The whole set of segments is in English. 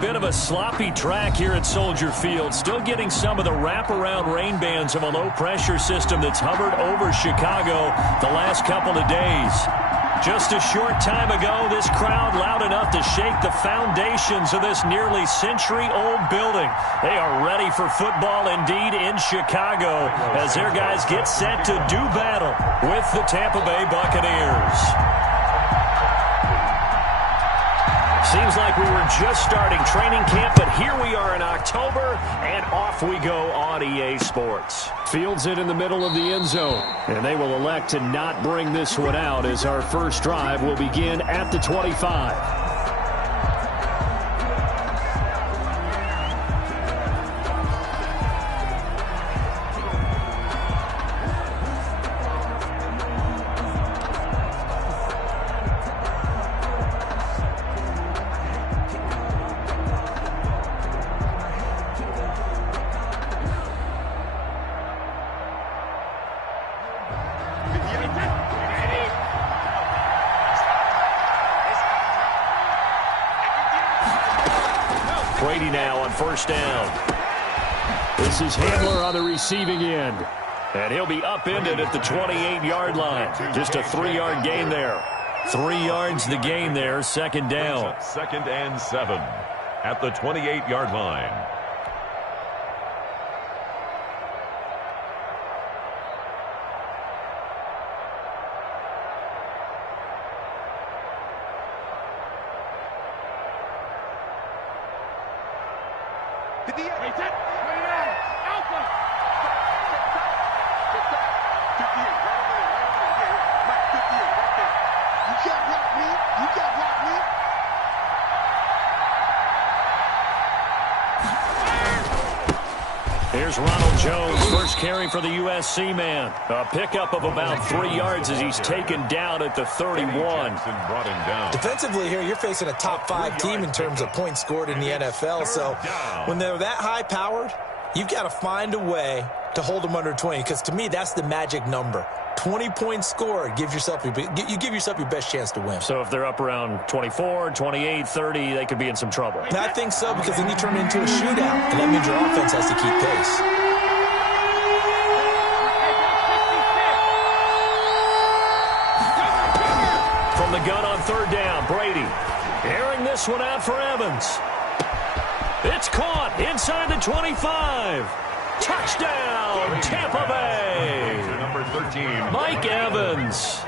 Bit of a sloppy track here at Soldier Field. Still getting some of the wraparound rain bands of a low-pressure system that's hovered over Chicago the last couple of days. Just a short time ago, this crowd loud enough to shake the foundations of this nearly century-old building. They are ready for football indeed in Chicago as their guys get set to do battle with the Tampa Bay Buccaneers. Seems like we were just starting training camp, but here we are in October, and off we go on EA Sports. Fields it in the middle of the end zone, and they will elect to not bring this one out as our first drive will begin at the 25. Brady now on first down. This is Handler on the receiving end. And he'll be upended at the 28-yard line. Just a 3-yard gain there. 3 yards the gain there, second down. 2nd and 7 at the 28-yard line. Here's Ronald Jones, first carry for the USC man. A pickup of about 3 yards as he's taken down at the 31. Defensively here, you're facing a top 5 team in terms of points scored in the NFL. So when they're that high-powered, you've got to find a way to hold them under 20, because to me, that's the magic number. 20 points scored, you give yourself your best chance to win. So if they're up around 24, 28, 30, they could be in some trouble. I think so, because then you turn it into a shootout, and that means your offense has to keep pace. From the gun on third down, Brady airing this one out for Evans. It's caught inside the 25. Touchdown, Tampa Bay. Number 13, Mike Evans,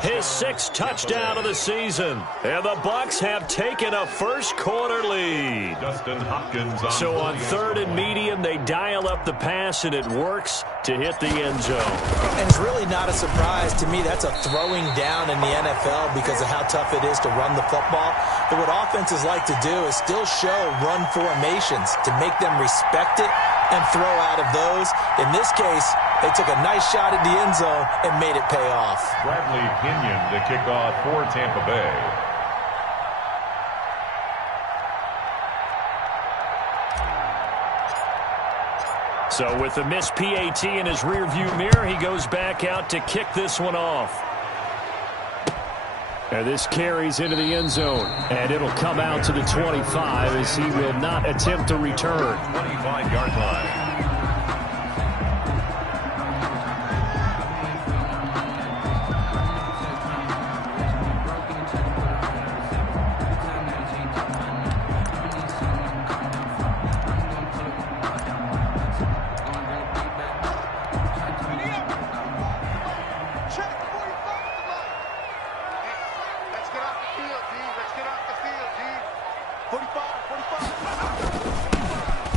his 6th touchdown of the season. And the Bucs have taken a first-quarter lead. Justin Hopkins. So on 3rd and medium, they dial up the pass, and it works to hit the end zone. And it's really not a surprise. To me, that's a throwing down in the NFL because of how tough it is to run the football. But what offenses like to do is still show run formations to make them respect it and throw out of those. In this case, they took a nice shot at the end zone and made it pay off. Bradley Pinion to kick off for Tampa Bay. So with the missed PAT in his rearview mirror, he goes back out to kick this one off. And this carries into the end zone, and it'll come out to the 25 as he will not attempt to return. 25-yard line.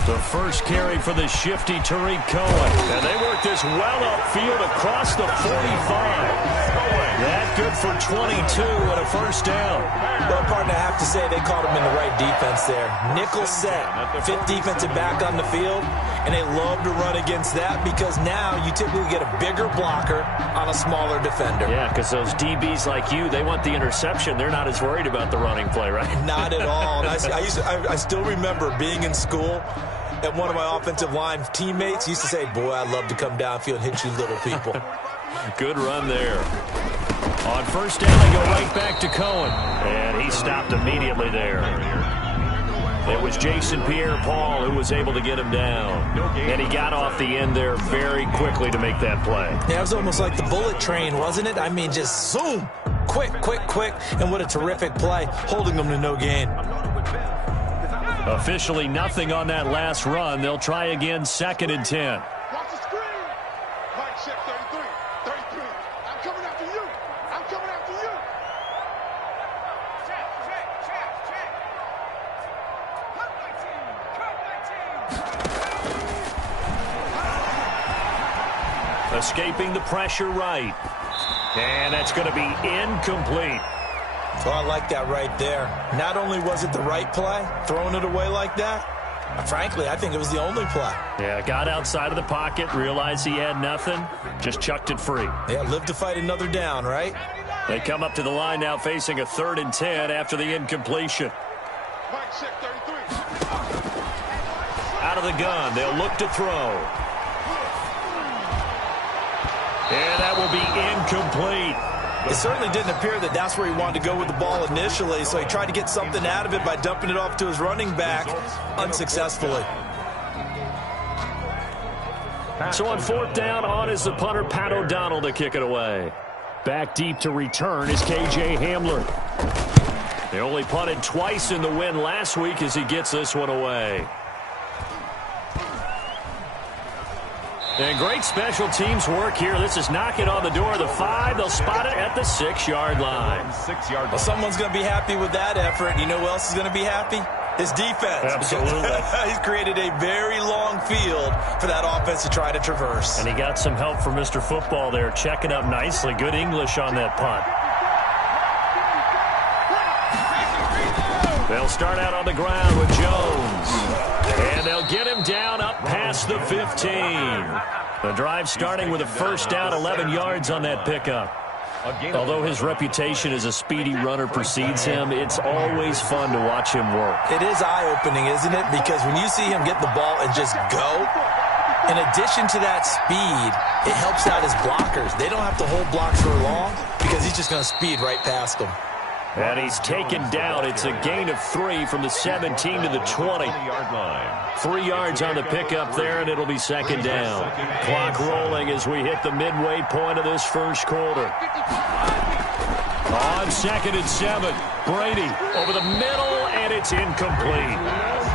The first carry for the shifty Tariq Cohen. And they work this well upfield across the 45. That good for 22 and a first down. Well, partner, I have to say they caught him in the right defense there. Nickel set, 5th defensive back on the field, and they love to run against that because now you typically get a bigger blocker on a smaller defender. Yeah, because those DBs like you, they want the interception. They're not as worried about the running play, right? Not at all. And I still remember being in school, and one of my offensive line teammates used to say, boy, I'd love to come downfield and hit you little people. Good run there. On first down, they go right back to Cohen. And he stopped immediately there. It was Jason Pierre-Paul who was able to get him down. And he got off the end there very quickly to make that play. Yeah, it was almost like the bullet train, wasn't it? I mean, just zoom. Quick, quick, quick. And what a terrific play, holding them to no gain. Officially nothing on that last run. They'll try again, 2nd and 10. Watch the screen. Mike check 33. 33. I'm coming after you. I'm coming after you. Check, check, check, check. Cut my team. Cut my team. Escaping the pressure right. And that's going to be incomplete. So I like that right there. Not only was it the right play, throwing it away like that, frankly, I think it was the only play. Yeah, got outside of the pocket, realized he had nothing, just chucked it free. Yeah, live to fight another down, right? They come up to the line now facing a 3rd and 10 after the incompletion. Mike check 33. Out of the gun, they'll look to throw. And that will be incomplete. It certainly didn't appear that that's where he wanted to go with the ball initially, so he tried to get something out of it by dumping it off to his running back unsuccessfully. So on 4th down, on is the punter, Pat O'Donnell, to kick it away. Back deep to return is K.J. Hamler. They only punted twice in the win last week as he gets this one away. And great special teams work here. This is knocking on the door of the 5. They'll spot it at the 6-yard line. 6-yard line. Well, someone's going to be happy with that effort. You know who else is going to be happy? His defense. Absolutely. He's created a very long field for that offense to try to traverse. And he got some help from Mr. Football there, checking up nicely. Good English on that punt. They'll start out on the ground with Jones. And they'll get him down up past the 15. The drive starting with a first down, 11 yards on that pickup. Although his reputation as a speedy runner precedes him, it's always fun to watch him work. It is eye-opening, isn't it? Because when you see him get the ball and just go, in addition to that speed, it helps out his blockers. They don't have to hold blocks for long because he's just going to speed right past them. And he's taken down. It's a gain of 3 from the 17 to the 20. 3 yards on the pickup there, and it'll be 2nd down. Clock rolling as we hit the midway point of this first quarter. On 2nd and 7, Brady over the middle, and it's incomplete.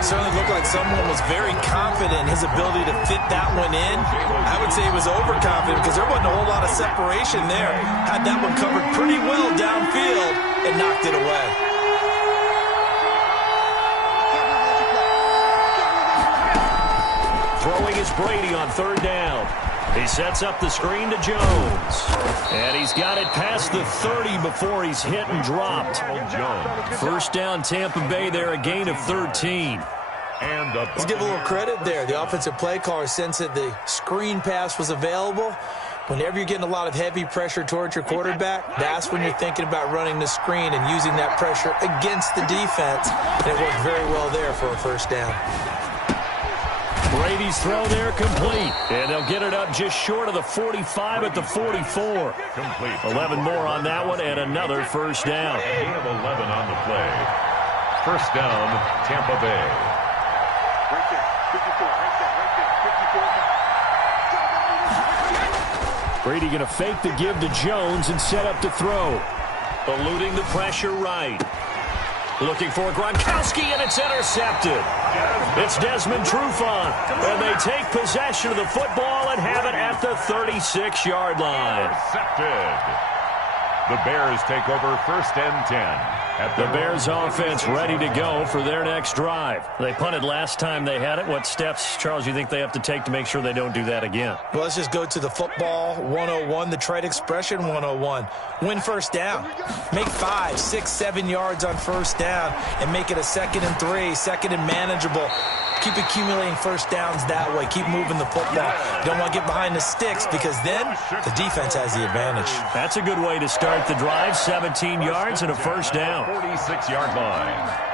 Certainly looked like someone was very confident in his ability to fit that one in. I would say he was overconfident because there wasn't a whole lot of separation there. Had that one covered pretty well downfield and knocked it away. Throwing is Brady on 3rd down. He sets up the screen to Jones. And he's got it past the 30 before he's hit and dropped. First down, Tampa Bay there, a gain of 13. Let's give a little credit there. The offensive play caller sensed that the screen pass was available. Whenever you're getting a lot of heavy pressure towards your quarterback, that's when you're thinking about running the screen and using that pressure against the defense. And it worked very well there for a first down. Brady's throw there complete. And they'll get it up just short of the 45 at the 44. Complete. 11 more on that one and another first down. A gain of 11 on the play. First down, Tampa Bay. Right there. 54. Right there. Right there. 54. Brady going to fake the give to Jones and set up to throw. Eluding the pressure right. Looking for Gronkowski, and it's intercepted. It's Desmond Trufant, and they take possession of the football and have it at the 36-yard line. Intercepted. The Bears take over 1st and 10. The Bears offense ready to go for their next drive. They punted last time they had it. What steps, Charles, you think they have to take to make sure they don't do that again? Well, let's just go to the football 101, the trade expression 101. Win first down. Make 5, 6, 7 yards on first down and make it a 2nd and 3, 2nd and manageable. Keep accumulating first downs that way. Keep moving the football. You don't want to get behind the sticks because then the defense has the advantage. That's a good way to start the drive. 17 yards and a first down. 46-yard line.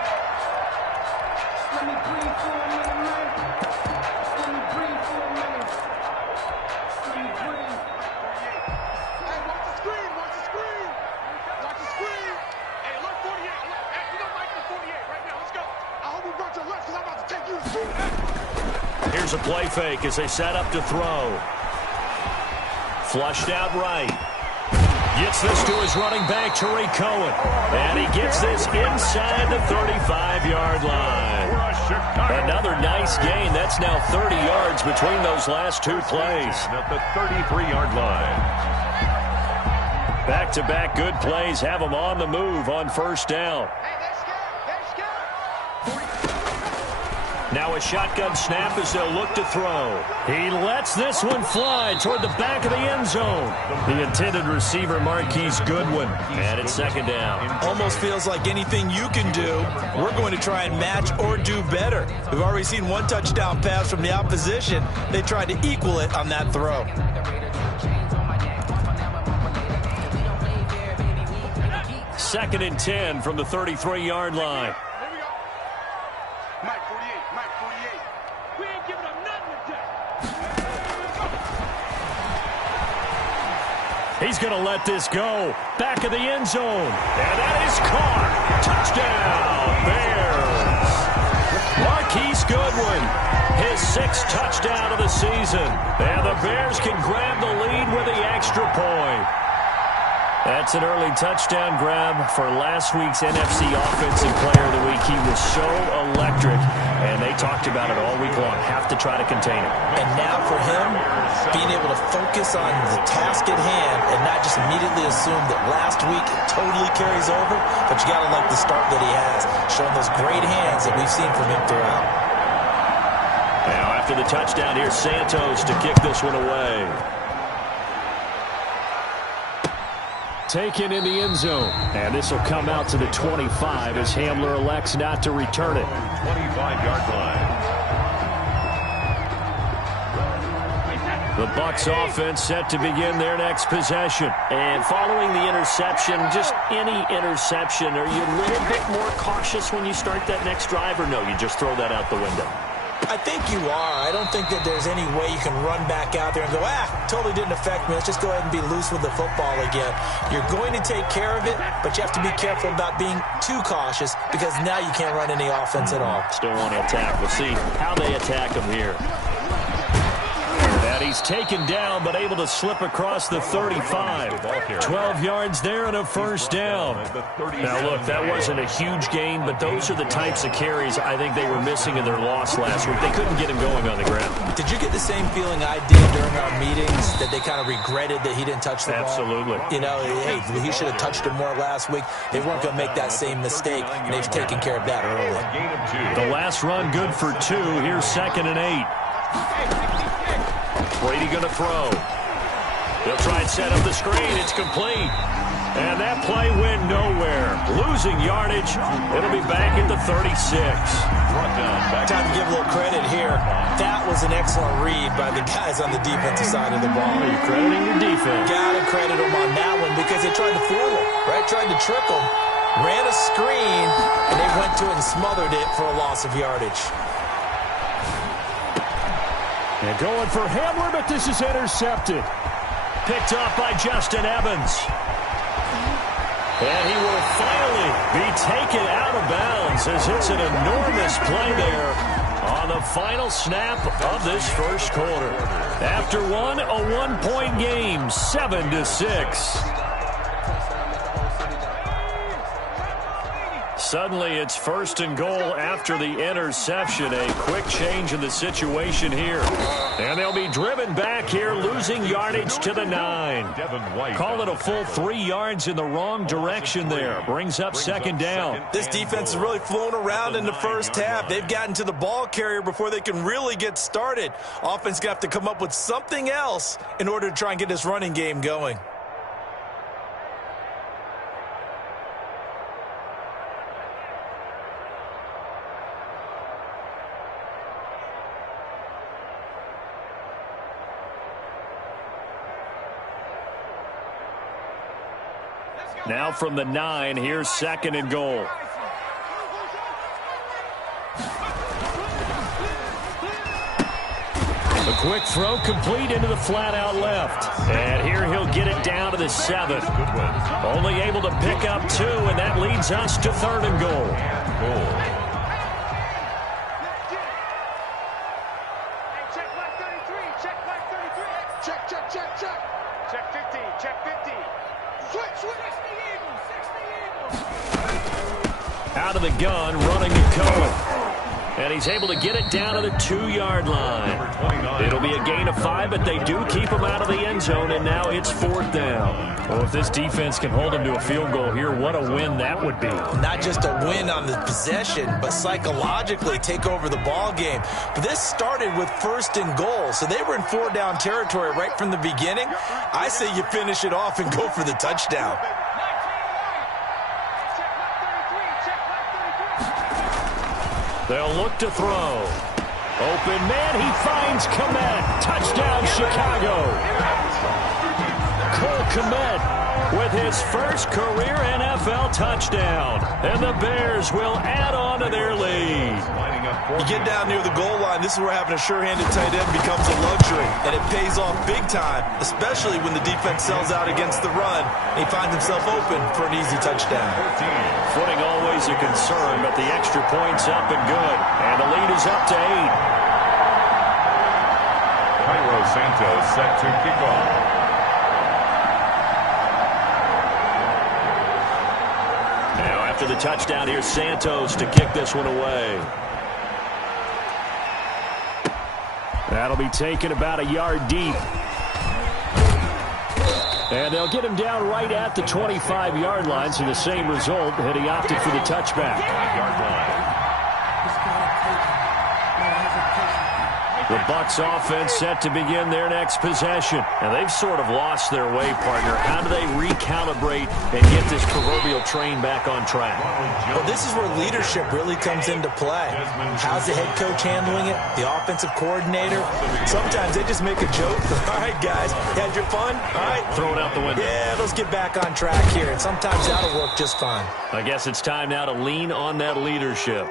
because I'm about to take you. Here's a play fake as they set up to throw. Flushed out right. Gets this to his running back, Tariq Cohen. And he gets this inside the 35-yard line. Another nice gain. That's now 30 yards between those last two plays. At the 33-yard line. Back-to-back good plays have them on the move on first down. Now a shotgun snap as they'll look to throw. He lets this one fly toward the back of the end zone. The intended receiver, Marquise Goodwin. And it's second down. Almost feels like anything you can do, we're going to try and match or do better. We've already seen one touchdown pass from the opposition. They tried to equal it on that throw. Second and 10 from the 33-yard line. Mike 48, Mike 48. We ain't giving up nothing today. He's going to let this go. Back of the end zone. And that is caught. Touchdown, Bears. Marquise Goodwin, his sixth touchdown of the season. And the Bears can grab the lead with the extra point. That's an early touchdown grab for last week's NFC Offensive Player of the Week. He was so electric, and they talked about it all week long. Have to try to contain him. And now for him, being able to focus on the task at hand and not just immediately assume that last week it totally carries over, but you got to like the start that he has, showing those great hands that we've seen from him throughout. Now after the touchdown, here's Santos to kick this one away. Taken in the end zone. And this will come out to the 25 as Hamler elects not to return it. 25-yard line. The Bucs offense set to begin their next possession. And following the interception, just any interception, are you a little bit more cautious when you start that next drive, or no, you just throw that out the window? I think you are. I don't think that there's any way you can run back out there and go, totally didn't affect me. Let's just go ahead and be loose with the football again. You're going to take care of it, but you have to be careful about being too cautious because now you can't run any offense at all. Still want to attack. We'll see how they attack him here. And he's taken down, but able to slip across the 35. 12 yards there and a first down. Now, look, that wasn't a huge gain, but those are the types of carries I think they were missing in their loss last week. They couldn't get him going on the ground. Did you get the same feeling I did during our meetings, that they kind of regretted that he didn't touch the ball? Absolutely. You know, hey, he should have touched it more last week. They weren't going to make that same mistake, and they've taken care of that early. The last run good for 2. Here's second and 8. Brady going to throw. He'll try and set up the screen. It's complete. And that play went nowhere. Losing yardage. It'll be back at the 36. Time to give a little credit here. That was an excellent read by the guys on the defensive side of the ball. You're crediting your defense. Got to credit them on that one because they tried to fool him, right? Tried to trick him. Ran a screen, and they went to it and smothered it for a loss of yardage. And going for Hamler, but this is intercepted. Picked off by Justin Evans. And he will finally be taken out of bounds as it's an enormous play there on the final snap of this first quarter. After one, a one-point game, 7-6. Suddenly, it's first and goal after the interception. A quick change in the situation here. And they'll be driven back here, losing yardage to the 9. Call it a full 3 yards in the wrong direction there. Brings up second down. This defense has really flown around in the first half. They've gotten to the ball carrier before they can really get started. Offense got to come up with something else in order to try and get this running game going. Now from the 9, here's second and goal. A quick throw complete into the flat out left. And here he'll get it down to the 7. Only able to pick up 2, and that leads us to third and goal. out of the gun, running to Cohen. And he's able to get it down to the 2-yard line. It'll be a gain of 5, but they do keep him out of the end zone, and now it's 4th down. Well, if this defense can hold him to a field goal here, what a win that would be. Not just a win on the possession, but psychologically take over the ball game. But this started with 1st and goal, so they were in 4-down territory right from the beginning. I say you finish it off and go for the touchdown. They'll look to throw. Open man, he finds Kmet. Touchdown, Chicago. Cole Kmet with his first career NFL touchdown. And the Bears will add on to their lead. You get down near the goal line, this is where having a sure-handed tight end becomes a luxury. And it pays off big time, especially when the defense sells out against the run. And he finds himself open for an easy touchdown. Footing always a concern, but the extra point's up and good. And the lead is up to 8. Cairo Santos set to kick off. Now after the touchdown, here's Santos to kick this one away. That'll be taken about a yard deep. And they'll get him down right at the 25-yard line, so the same result, had he opted for the touchback. 5-yard line. The Bucs offense set to begin their next possession. And they've sort of lost their way, partner. How do they recalibrate and get this proverbial train back on track? Well, this is where leadership really comes into play. How's the head coach handling it? The offensive coordinator? Sometimes they just make a joke. All right, guys, had your fun? All right. Throw it out the window. Yeah, let's get back on track here. And sometimes that'll work just fine. I guess it's time now to lean on that leadership.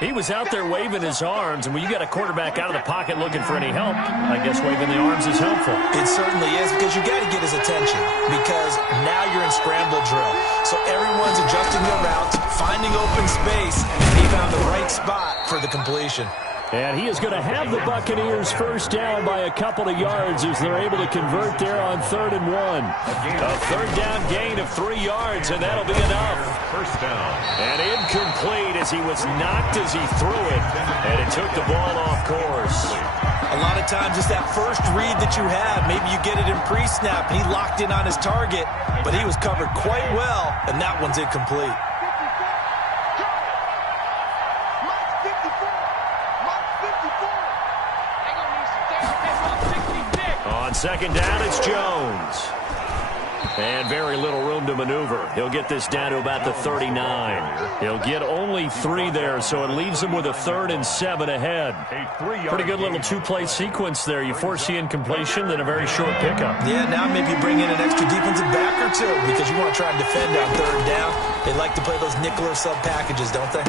He was out there waving his arms, and when you got a quarterback out of the pocket looking for any help, I guess waving the arms is helpful. It certainly is, because you got to get his attention, because now you're in scramble drill. So everyone's adjusting their routes, finding open space, and he found the right spot for the completion. And he is going to have the Buccaneers first down by a couple of yards as they're able to convert there on 3rd and 1. A 3rd down gain of 3 yards, and that'll be enough. First down. And incomplete as he was knocked as he threw it, and it took the ball off course. A lot of times it's that first read that you have. Maybe you get it in pre-snap, and he locked in on his target, but he was covered quite well, and that one's incomplete. On 2nd down, it's Jones. And very little room to maneuver. He'll get this down to about the 39. He'll get only 3 there, so it leaves him with a 3rd and 7 ahead. Pretty good little 2-play sequence there. You force the incompletion, then a very short pickup. Yeah, now maybe you bring in an extra defensive back or 2 because you want to try and defend on 3rd down. They like to play those nickel or sub packages, don't they?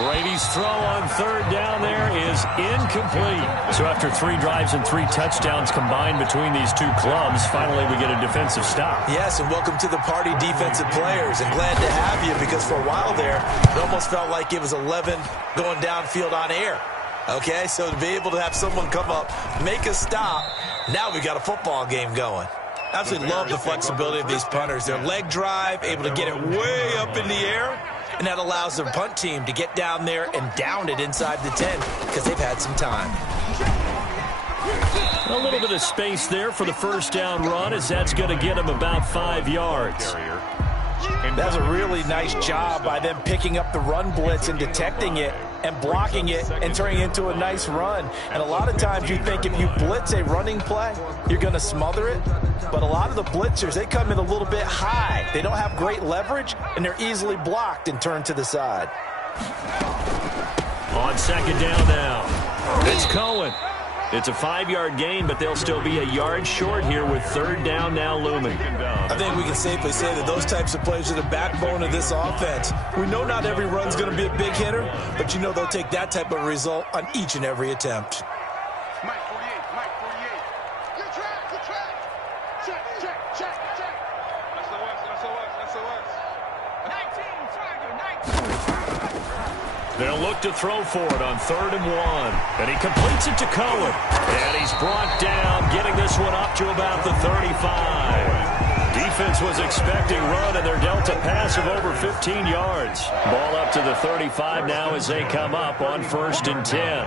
Brady's throw on 3rd down there is incomplete. So after 3 drives and 3 touchdowns combined between these two clubs, finally we get a defensive stop. Yes, and welcome to the party, defensive players. And glad to have you, because for a while there, it almost felt like it was 11 going downfield on air. Okay, so to be able to have someone come up, make a stop, now we got a football game going. Absolutely love the flexibility of these punters. Their leg drive, able to get it way up in the air. And that allows their punt team to get down there and down it inside the 10 because they've had some time. A little bit of space there for the first down run, as that's going to get him about 5 yards. That's a really nice job by them picking up the run blitz and detecting it and blocking it and turning it into a nice run. And a lot of times you think if you blitz a running play, you're going to smother it. But a lot of the blitzers, they come in a little bit high. They don't have great leverage, and they're easily blocked and turned to the side. On 2nd down now, it's Cohen. It's a 5-yard gain, but they'll still be a yard short here with 3rd down now looming. I think we can safely say that those types of plays are the backbone of this offense. We know not every run's going to be a big hitter, but you know they'll take that type of result on each and every attempt. Mike 48, Mike 48. Good track, good track. Check, check, check, check. That's the West. 19, target, 19. They'll look to throw for it on 3rd and 1. And he completes it to Cohen. And he's brought down, getting this one up to about the 35. defense was expecting run, and they're dealt a pass of over 15 yards. Ball up to the 35 now as they come up on 1st and 10.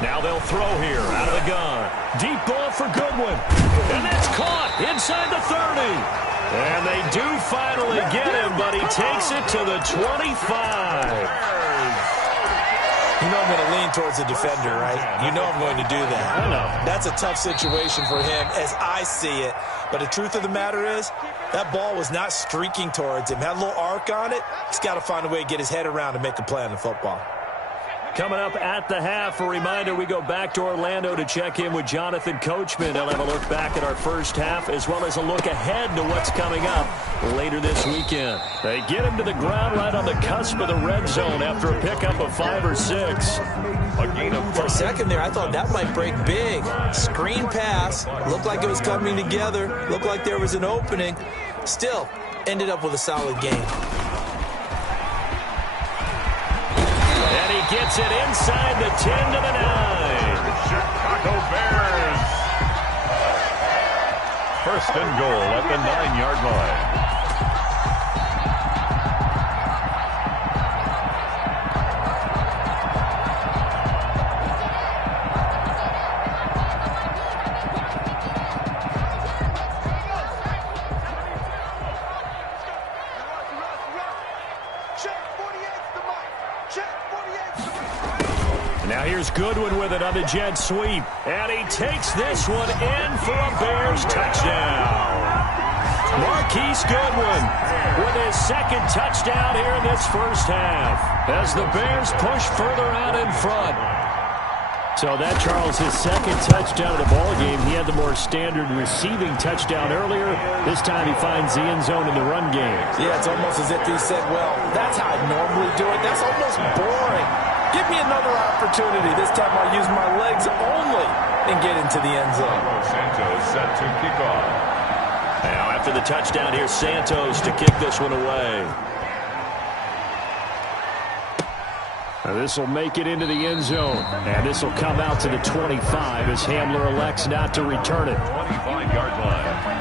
Now they'll throw here out of the gun. Deep ball for Goodwin. And that's caught inside the 30. And they do finally get him, but he takes it to the 25. You know I'm going to lean towards the defender, right? You know I'm going to do that. I know. That's a tough situation for him as I see it. But the truth of the matter is, that ball was not streaking towards him. Had a little arc on it. He's got to find a way to get his head around and make a play on the football. Coming up at the half, a reminder, we go back to Orlando to check in with Jonathan Coachman. They'll have a look back at our first half as well as a look ahead to what's coming up later this weekend. They get him to the ground right on the cusp of the red zone after a pickup of 5 or 6. For a second there, I thought that might break big. Screen pass. Looked like it was coming together. Looked like there was an opening. Still, ended up with a solid game. Gets it inside the 10 to the 9. Chicago Bears. 1st and goal at the 9-yard line. Now here's Goodwin with it on the jet sweep. And he takes this one in for a Bears touchdown. Marquise Goodwin with his 2nd touchdown here in this first half as the Bears push further out in front. So that, Charles, his 2nd touchdown of the ball game. He had the more standard receiving touchdown earlier. This time he finds the end zone in the run game. Yeah, it's almost as if he said, well, that's how I normally do it. That's almost boring. Give me another opportunity. This time I'll use my legs only and get into the end zone. Santos set to kick off. Now after the touchdown, here's Santos to kick this one away. This will make it into the end zone. And this will come out to the 25 as Hamler elects not to return it. 25-yard line.